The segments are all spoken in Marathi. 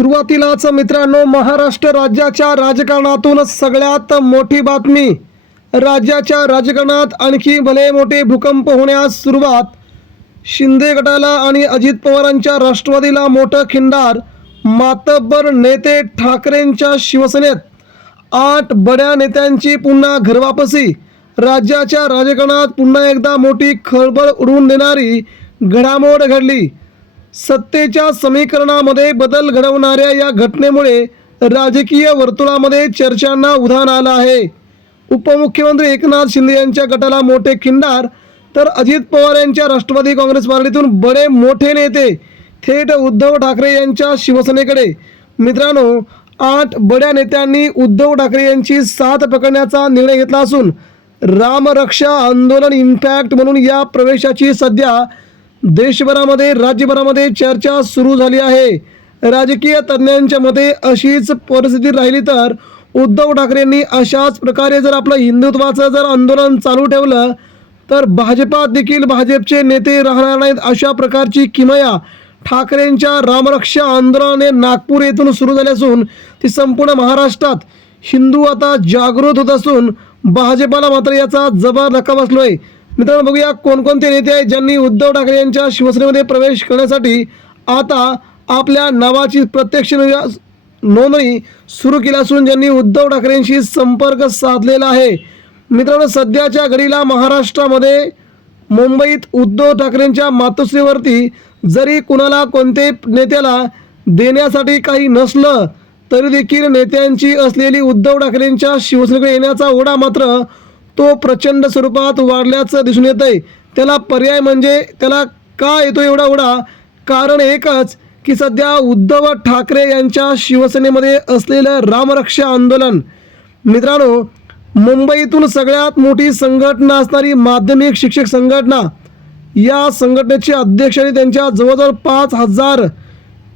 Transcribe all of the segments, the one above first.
सुरुवातीलाच मित्रांनो, महाराष्ट्र राज्याच्या राजकारणातून सगळ्यात मोठी बातमी. राज्याच्या राजकारणात आणखी भले मोठे भूकंप होण्यास सुरुवात. शिंदे गटाला आणि अजित पवारांच्या राष्ट्रवादीला मोठं खिंडार. मातब्बर नेते ठाकरेंच्या शिवसेनेत 8 बड्या नेत्यांची पुन्हा घरवापसी. राज्याच्या राजकारणात पुन्हा एकदा मोठी खळबळ उडवून देणारी घडामोड घडली. सत्तेच्या समीकरणामध्ये बदल घडवणाऱ्या या घटनेमुळे राजकीय वर्तुळामध्ये चर्चांना उधाण आलं आहे. उपमुख्यमंत्री एकनाथ शिंदे यांच्या गटाला मोठे खिंडार, तर अजित पवार यांच्या राष्ट्रवादी काँग्रेस पार्टीतून बडे मोठे नेते थेट उद्धव ठाकरे यांच्या शिवसेनेकडे. मित्रांनो, 8 बड्या नेत्यांनी उद्धव ठाकरे यांची साथ पकडण्याचा निर्णय घेतला असून रामरक्षा आंदोलन इम्पॅक्ट म्हणून या प्रवेशाची सध्या देशभरामध्ये राज्यभरामध्ये चर्चा सुरू झाली आहे. राजकीय तज्ज्ञांच्या मते अशीच परिस्थिती राहिली तर उद्धव ठाकरेंनी अशाच प्रकारे जर आपलं हिंदुत्वाचं जर आंदोलन चालू ठेवलं तर भाजपात देखील भाजपचे नेते राहणार नाहीत, अशा प्रकारची किमया ठाकरेंच्या रामरक्षा आंदोलनाने नागपूर येथून सुरू झाली असून ती संपूर्ण महाराष्ट्रात हिंदू आता जागृत होत असून भाजपाला मात्र याचा जबर धक्का बसलोय. मित्रांनो, बघूया कोणकोणते नेते आहेत ज्यांनी उद्धव ठाकरे यांच्या शिवसेनेमध्ये प्रवेश करण्यासाठी आता आपल्या नावाची प्रत्यक्ष नोंदणी सुरू केली असून ज्यांनी उद्धव ठाकरेंशी संपर्क साधलेला आहे. मित्रांनो, सध्याच्या घडीला महाराष्ट्रामध्ये मुंबईत उद्धव ठाकरेंच्या मातोश्रीवरती जरी कुणाला कोणते नेत्याला देण्यासाठी काही नसलं तरी देखील नेत्यांची असलेली उद्धव ठाकरेंच्या शिवसेनेकडे येण्याचा ओढा मात्र तो प्रचंड स्वरूपात वाढल्याचं दिसून येत आहे. त्याला पर्याय म्हणजे त्याला का येतो एवढा ओढा? कारण एकच की सध्या उद्धव ठाकरे यांच्या शिवसेनेमध्ये असलेलं रामरक्षा आंदोलन. मित्रांनो, मुंबईतून सगळ्यात मोठी संघटना असणारी माध्यमिक शिक्षक संघटना, या संघटनेचे अध्यक्ष आणि त्यांच्या जवळजवळ 5000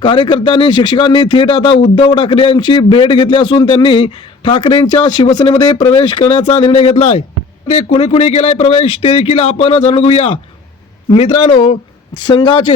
कार्यकर्त्यांनी शिक्षकांनी थेट आता उद्धव ठाकरे यांची भेट घेतली असून त्यांनी ठाकरेंच्या शिवसेनेमध्ये प्रवेश करण्याचा निर्णय घेतला आहे. ते कुणी कुणी केलाय प्रवेश ते देखील आपण जाणून घेऊया. मित्रांनो,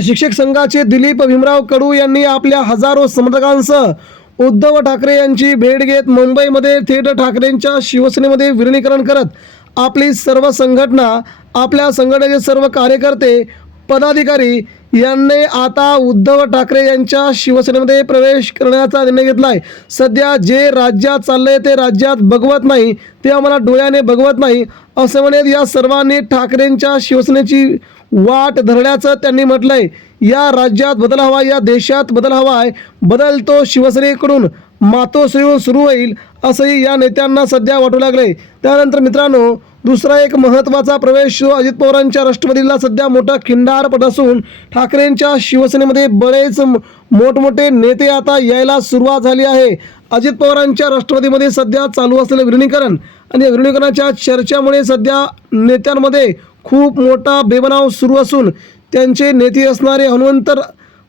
शिक्षक संघाचे दिलीप भीमराव कडू यांनी आपल्या हजारो समर्थकांसह उद्धव ठाकरे यांची भेट घेत मुंबईमध्ये थेट ठाकरेंच्या शिवसेनेमध्ये विलीनीकरण करत आपली सर्व संघटना, आपल्या संघटनेचे सर्व कार्यकर्ते, पदाधिकारी यांनी आता उद्धव ठाकरे यांच्या शिवसेनेमध्ये प्रवेश करण्याचा निर्णय घेतला आहे. सध्या जे राज्यात चाललंय ते राज्यात बघवत नाही, ते आम्हाला डोळ्याने बघवत नाही असं म्हणत या सर्वांनी ठाकरेंच्या शिवसेनेची वाट धरण्याचं त्यांनी म्हटलंय. या राज्यात बदल हवा, या देशात बदल हवा आहे. बदल तो शिवसेनेकडून मातोश्रीहून सुरू होईल असंही या नेत्यांना सध्या वाटू लागले. त्यानंतर मित्रांनो, दुसरा एक महत्त्वाचा प्रवेश अजित पवारांच्या राष्ट्रवादीला सध्या मोठा खिंडार पडत असून ठाकरेंच्या शिवसेनेमध्ये बरेच मोठमोठे नेते आता यायला सुरुवात झाली आहे. अजित पवारांच्या राष्ट्रवादीमध्ये सध्या चालू असलेलं विलीनीकरण आणि या विलीनीकरणाच्या चर्चामुळे सध्या नेत्यांमध्ये खूप मोठा बेबनाव सुरू असून त्यांचे नेते असणारे हनुमंत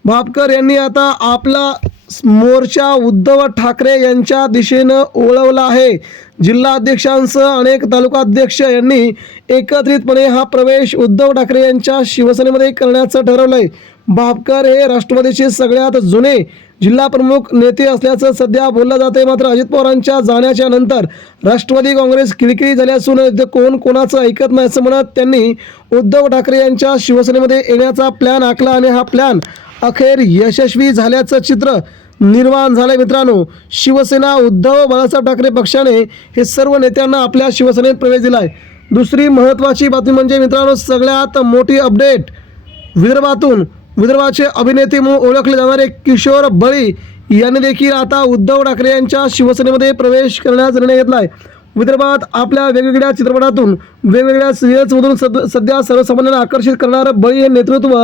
भापकर यांनी आता आपला मोर्चा उद्धव ठाकरे यांच्या दिशेनं वळवला आहे. जिल्हाध्यक्षांसह अनेक तालुकाध्यक्ष यांनी एकत्रितपणे हा प्रवेश उद्धव ठाकरे यांच्या शिवसेनेमध्ये करण्याचं ठरवलंय. भापकर हे राष्ट्रवादीचे सगळ्यात जुने जिल्हा प्रमुख नेते असल्याचं सध्या बोललं जाते. मात्र अजित पवारांच्या जाण्याच्या नंतर राष्ट्रवादी काँग्रेस किळकिळी झाली असून कोण कोणाचं ऐकत नाही असं म्हणत त्यांनी उद्धव ठाकरे यांच्या शिवसेनेमध्ये येण्याचा प्लॅन आखला आणि हा प्लॅन अखेर यशस्वी झाल्याचं चित्र निर्माण झालंय. मित्रांनो, शिवसेना उद्धव बाळासाहेब ठाकरे पक्षाने हे सर्व नेत्यांना आपल्या शिवसेनेत प्रवेश दिलाय. दुसरी महत्त्वाची बातमी म्हणजे मित्रांनो, सगळ्यात मोठी अपडेट विदर्भातून. विदर्भाचे अभिनेते म्हणून ओळखले जाणारे किशोर बळी यांनी देखील आता उद्धव ठाकरे यांच्या शिवसेनेमध्ये प्रवेश करण्याचा निर्णय घेतला आहे. विदर्भात आपल्या वेगवेगळ्या चित्रपटातून, वेगवेगळ्या सिरियल्समधून सध्या सर्वसामान्यांना आकर्षित करणारं बळी हे नेतृत्व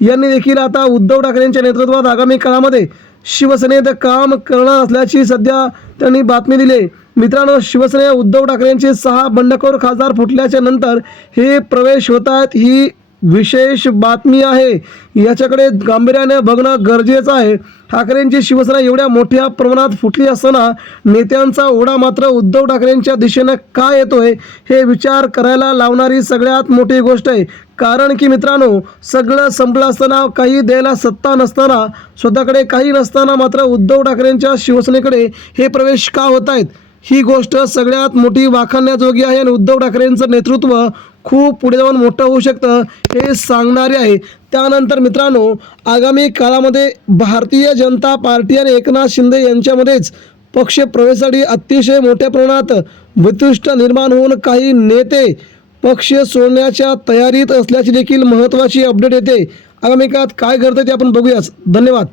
यांनी देखील आता उद्धव ठाकरेंच्या नेतृत्वात आगामी काळामध्ये शिवसेनेत काम करणार असल्याची सध्या त्यांनी बातमी दिली. मित्रांनो, शिवसेने उद्धव ठाकरे यांचे 6 बंडखोर खासदार फुटल्याच्या नंतर हे प्रवेश होत आहेत. ही विशेष बातमी आहे, याच्याकडे गांभीर्याने बघणं गरजेचं आहे. ठाकरेंची शिवसेना एवढ्या मोठ्या प्रमाणात फुटली असताना नेत्यांचा ओढा मात्र उद्धव ठाकरेंच्या दिशेनं का येतोय हे विचार करायला लावणारी सगळ्यात मोठी गोष्ट आहे. कारण की मित्रांनो, सगळं संपलं असताना, काही द्यायला सत्ता नसताना, स्वतःकडे काही नसताना मात्र उद्धव ठाकरेंच्या शिवसेनेकडे हे प्रवेश का होत आहेत, ही गोष्ट सगळ्यात मोठी वाखाणण्याजोगी आहे आणि उद्धव ठाकरेंचं नेतृत्व खूप पुढे जाऊन मोठं होऊ शकतं हे सांगणारे आहे. त्यानंतर मित्रांनो, आगामी काळामध्ये भारतीय जनता पार्टी आणि एकनाथ शिंदे यांच्यामध्येच पक्ष प्रवेशासाठी अतिशय मोठ्या प्रमाणात वितृष्ट निर्माण होऊन काही नेते पक्ष सोडण्याच्या तयारीत असल्याची देखील महत्त्वाची अपडेट येते. आगामी काळात काय घडतं ते आपण बघूयाच. धन्यवाद.